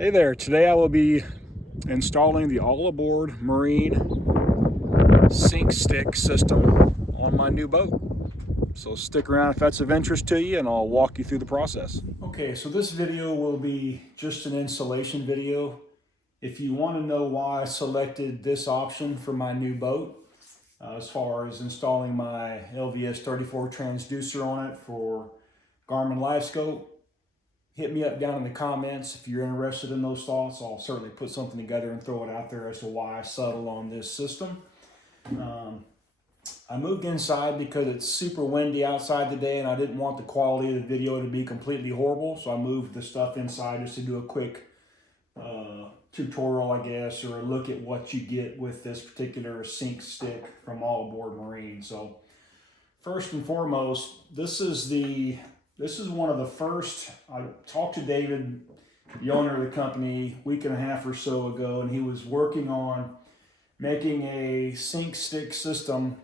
Hey there, today I will be installing the all-aboard marine sink stick system on my new boat. So stick around if that's of interest to you and I'll walk you through the process. Okay, so this video will be just an installation video. If you want to know why I selected this option for my new boat, as far as installing my LVS 34 transducer on it for Garmin LiveScope, hit me up down in the comments if you're interested in those thoughts. I'll certainly put something together and throw it out there as to why I settled on this system. I moved inside because it's super windy outside today and I didn't want the quality of the video to be completely horrible. So I moved the stuff inside just to do a quick tutorial, I guess, or a look at what you get with this particular sink stick from All Aboard Marine. So first and foremost, this is one of the first. I talked to David, the owner of the company, a week and a half or so ago, and he was working on making a sink stick system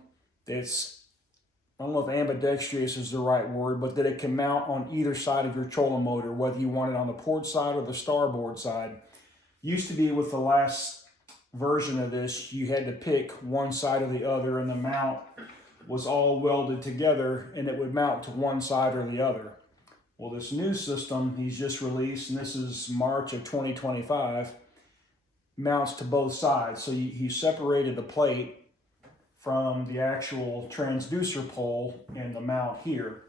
that's, I don't know if ambidextrous is the right word, but that it can mount on either side of your trolling motor, whether you want it on the port side or the starboard side. Used to be with the last version of this, you had to pick one side or the other, and the mount was all welded together and it would mount to one side or the other. Well, this new system he's just released, and this is March of 2025, mounts to both sides. So he separated the plate from the actual transducer pole and the mount here.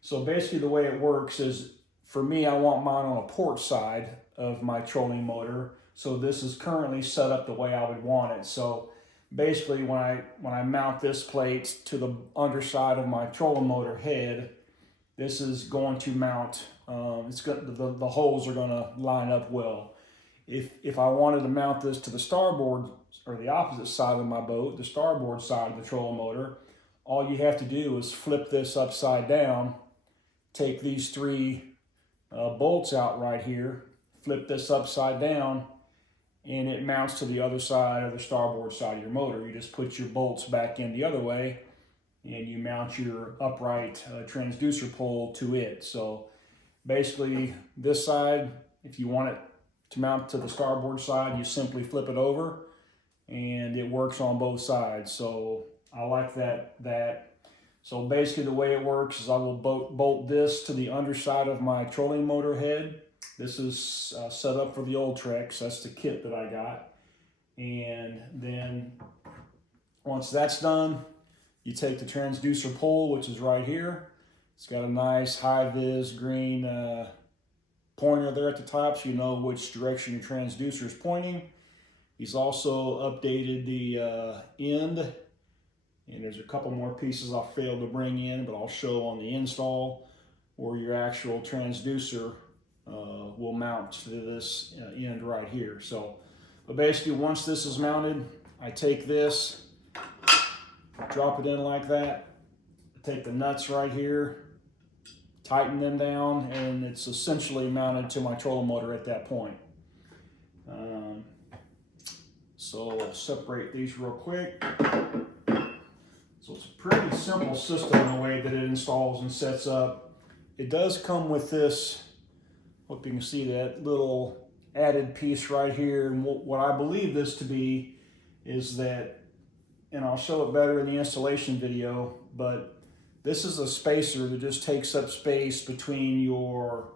So basically the way it works is, for me, I want mine on a port side of my trolling motor. So this is currently set up the way I would want it. So basically when I mount this plate to the underside of my trolling motor head, this is going to mount, the holes are going to line up well. If I wanted to mount this to the starboard or the opposite side of my boat, the starboard side of the trolling motor, all you have to do is flip this upside down, take these three bolts out right here, flip this upside down, and it mounts to the other side of the starboard side of your motor. You just put your bolts back in the other way and you mount your upright transducer pole to it. So basically this side, if you want it to mount to the starboard side, you simply flip it over and it works on both sides. So I like that. So basically the way it works is I will bolt this to the underside of my trolling motor head. This is set up for the old Trex. That's the kit that I got. And then once that's done, you take the transducer pole, which is right here. It's got a nice high-vis green pointer there at the top, so you know which direction your transducer is pointing. He's also updated the end, and there's a couple more pieces I failed to bring in, but I'll show on the install where your actual transducer will mount to this end right here. So, but basically once this is mounted, I take this, drop it in like that, take the nuts right here, tighten them down, and it's essentially mounted to my trolling motor at that point. So I'll separate these real quick. So it's a pretty simple system in the way that it installs and sets up. It does come with this, hope you can see that little added piece right here. And what I believe this to be is that, and I'll show it better in the installation video, but this is a spacer that just takes up space between your,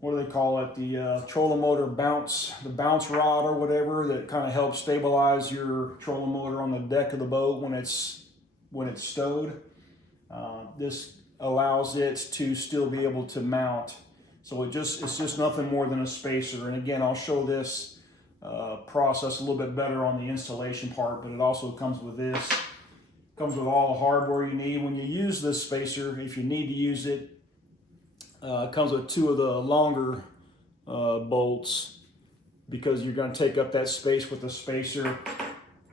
what do they call it, the trolling motor bounce, the bounce rod or whatever, that kind of helps stabilize your trolling motor on the deck of the boat when it's stowed. This allows it to still be able to mount. So it's just nothing more than a spacer. And again, I'll show this process a little bit better on the installation part, but it also comes with this. Comes with all the hardware you need. When you use this spacer, if you need to use it, it comes with two of the longer bolts because you're going to take up that space with the spacer.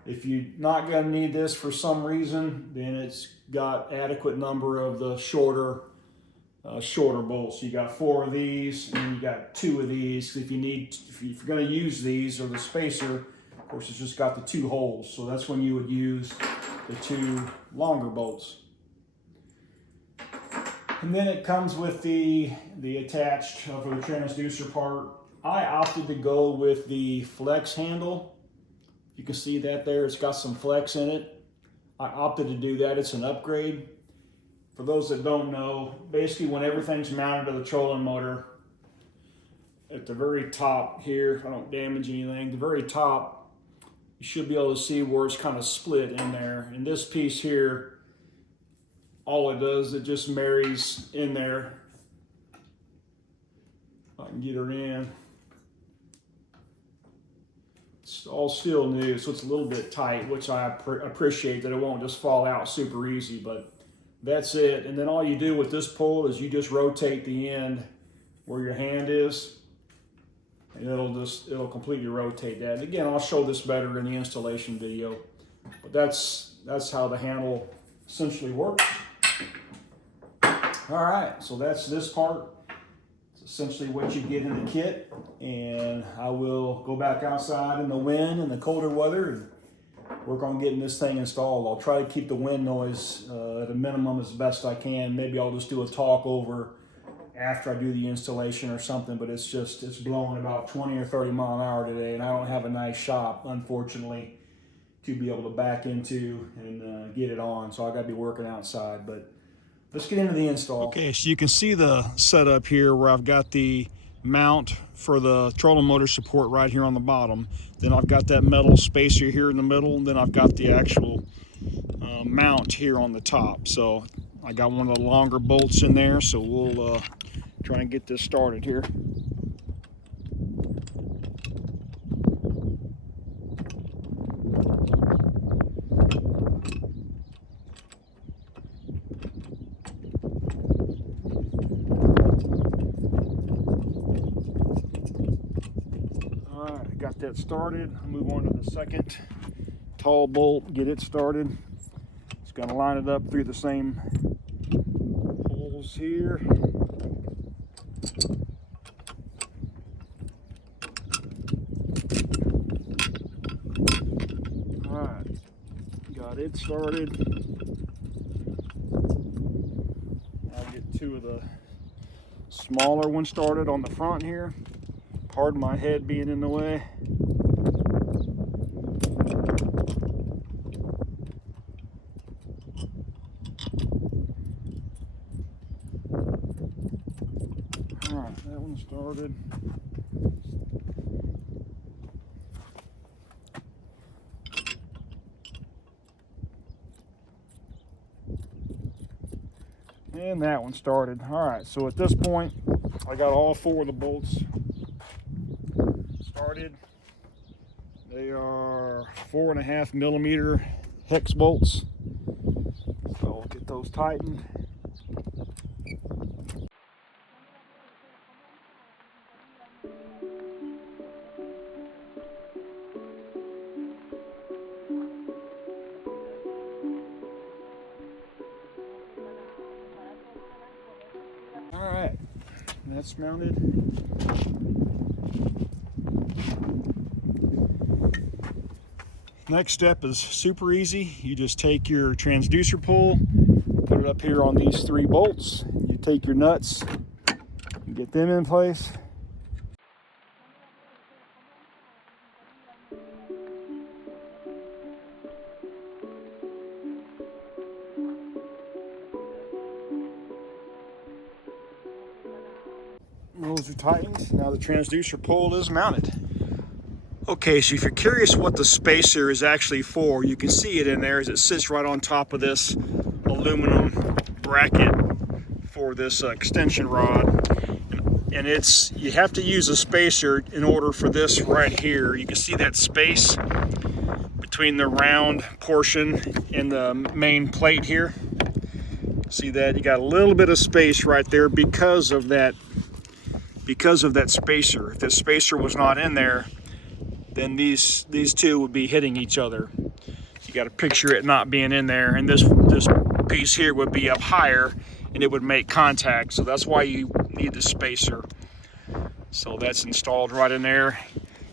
If you're not going to need this for some reason, then it's got adequate number of the shorter bolts. You got 4 of these, and you got 2 of these. If you're going to use these or the spacer, of course, it's just got the 2 holes. So that's when you would use the 2 longer bolts. And then it comes with the attached for the transducer part I opted to go with the flex handle. You can see that there, it's got some flex in it. I opted to do that, it's an upgrade. For those that don't know, basically when everything's mounted to the trolling motor, at the very top here, if I don't damage anything, the very top, you should be able to see where it's kind of split in there. And this piece here, all it does, it just marries in there. If I can get her in. It's all steel new, so it's a little bit tight, which I appreciate that it won't just fall out super easy, but that's it. And then all you do with this pull is you just rotate the end where your hand is, and it'll completely rotate that. And again, I'll show this better in the installation video, but that's how the handle essentially works. All right, so that's this part. It's essentially what you get in the kit, and I will go back outside in the wind and the colder weather and work on getting this thing installed. I'll try to keep the wind noise at a minimum as best I can. Maybe I'll just do a talk over after I do the installation or something, but it's blowing about 20 or 30 mile an hour today, and I don't have a nice shop, unfortunately, to be able to back into and get it on, so I gotta be working outside. But let's get into the install. Okay, so you can see the setup here where I've got the mount for the trolling motor support right here on the bottom. Then I've got that metal spacer here in the middle, and then I've got the actual mount here on the top. So I got one of the longer bolts in there, so we'll try and get this started here. Got that started. I'll move on to the second tall bolt, get it started. Just gonna line it up through the same holes here. All right, got it started. I'll get two of the smaller ones started on the front here. Pardon my head being in the way. All right, that one started. And that one started. All right, so at this point, I got all four of the bolts started. They are 4.5 millimeter hex bolts. So I'll get those tightened. All right, that's mounted. Next step is super easy. You just take your transducer pull, put it up here on these three bolts. You take your nuts and get them in place. Those are tightened. Now the transducer pull is mounted. Okay, so if you're curious what the spacer is actually for, you can see it in there as it sits right on top of this aluminum bracket for this extension rod. And you have to use a spacer in order for this right here. You can see that space between the round portion and the main plate here. See that? You got a little bit of space right there because of that spacer. If that spacer was not in there, then these two would be hitting each other. You got to picture it not being in there, and this piece here would be up higher and it would make contact. So that's why you need the spacer. So that's installed right in there.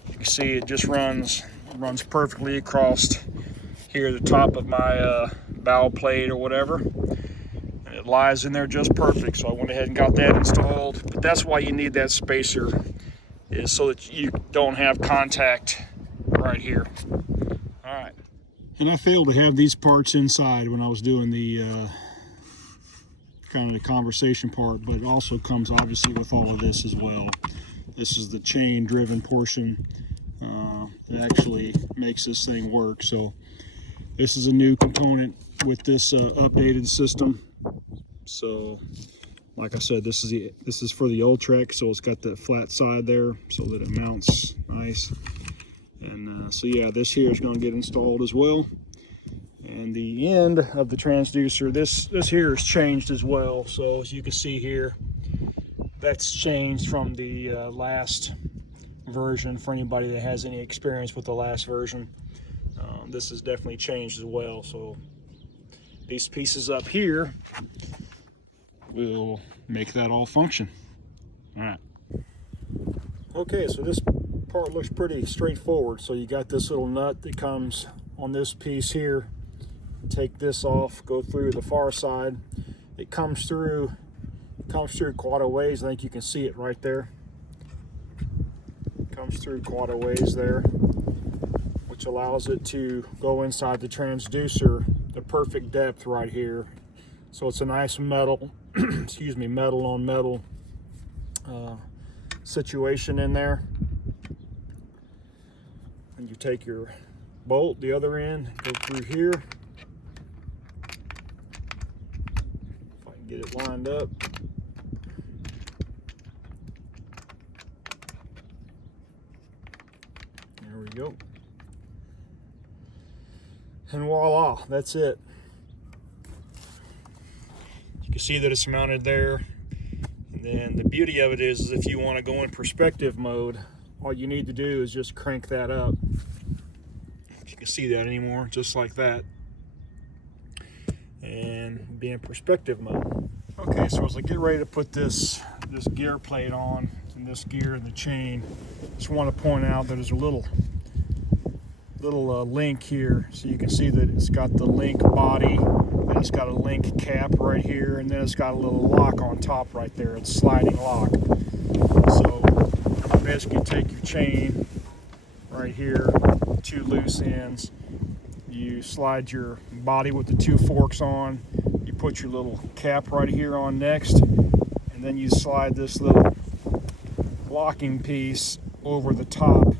You can see it just runs perfectly across here, the top of my bow plate or whatever. And it lies in there just perfect. So I went ahead and got that installed. But that's why you need that spacer is so that you don't have contact right here. All right. And I failed to have these parts inside when I was doing the kind of the conversation part, but it also comes obviously with all of this as well. This is the chain driven portion that actually makes this thing work. So this is a new component with this updated system. So like I said, this is for the old Trek, so it's got that flat side there so that it mounts nice. And so yeah, this here is going to get installed as well. And the end of the transducer, this here is changed as well. So as you can see here, that's changed from the last version. For anybody that has any experience with the last version, this is definitely changed as well. So these pieces up here will make that all function. All right. Okay, so this part looks pretty straightforward. So you got this little nut that comes on this piece here. Take this off, go through the far side. It comes through quite a ways. I think you can see it right there. It comes through quite a ways there, which allows it to go inside the transducer, the perfect depth right here. So it's a nice metal, excuse me, metal on metal situation in there. And you take your bolt, the other end, go through here. If I can get it lined up. There we go. And voila, that's it. You can see that it's mounted there. And then the beauty of it is if you want to go in perspective mode, all you need to do is just crank that up. If you can see that anymore, just like that. And be in perspective mode. Okay, so as I get ready to put this gear plate on, and this gear and the chain, just want to point out that there's a little link here. So you can see that it's got the link body, and it's got a link cap right here, and then it's got a little lock on top right there. It's sliding lock. So you basically take your chain right here, two loose ends. You slide your body with the two forks on. You put your little cap right here on next, and then you slide this little locking piece over the top.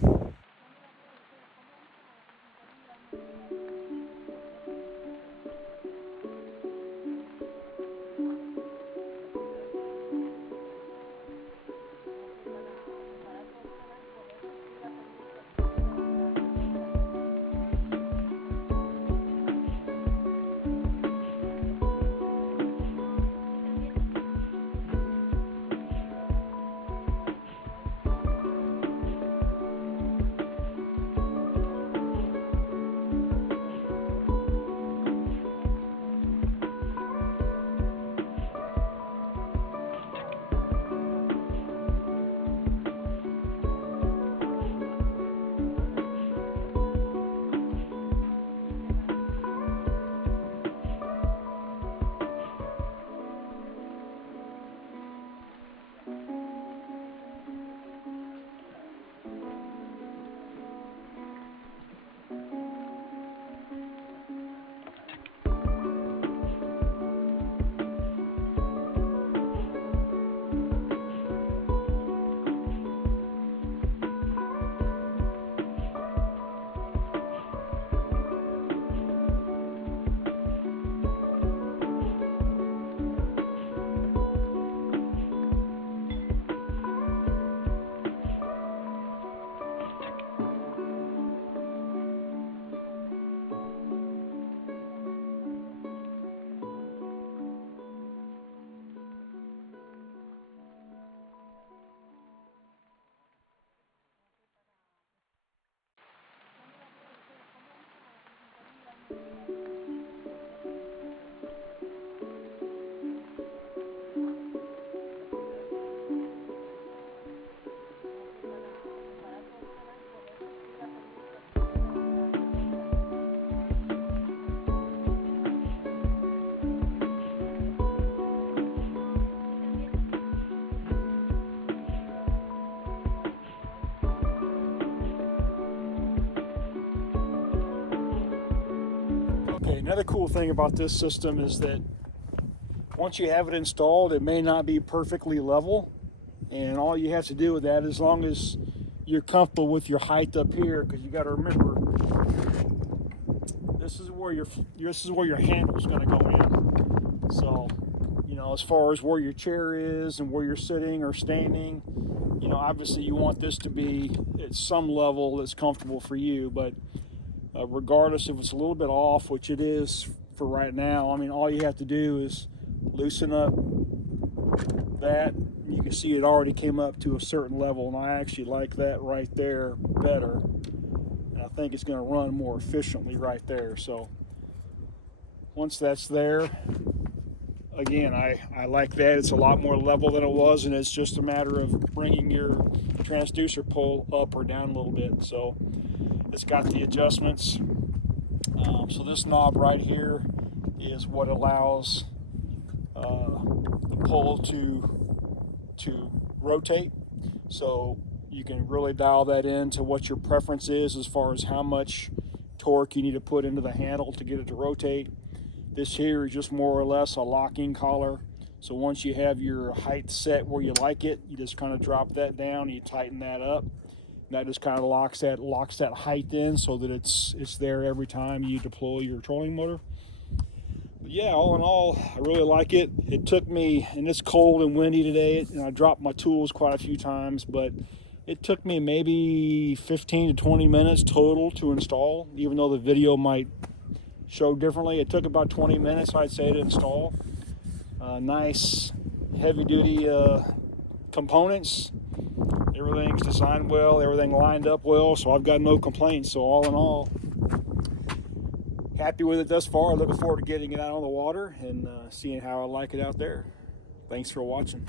Okay, another cool thing about this system is that once you have it installed, it may not be perfectly level, and all you have to do with that, as long as you're comfortable with your height up here, because you got to remember, this is where your handle's going to go in. So, you know, as far as where your chair is and where you're sitting or standing, you know, obviously you want this to be at some level that's comfortable for you, but regardless if it's a little bit off, which it is for right now, I mean, all you have to do is loosen up that. You can see it already came up to a certain level, and I actually like that right there better. And I think it's going to run more efficiently right there. So once that's there, again, I like that. It's a lot more level than it was, and it's just a matter of bringing your transducer pole up or down a little bit. So it's got the adjustments. So this knob right here is what allows the pole to rotate. So you can really dial that into what your preference is as far as how much torque you need to put into the handle to get it to rotate. This here is just more or less a locking collar. So once you have your height set where you like it, you just kind of drop that down, you tighten that up. That just kind of locks that height in so that it's there every time you deploy your trolling motor. But yeah, all in all, I really like it. It took me, and it's cold and windy today, and I dropped my tools quite a few times, but it took me maybe 15 to 20 minutes total to install, even though the video might show differently. It took about 20 minutes, I'd say, to install. Nice heavy-duty components. Everything's designed well, everything lined up well, so I've got no complaints. So all in all, happy with it thus far. Looking forward to getting it out on the water and seeing how I like it out there. Thanks for watching.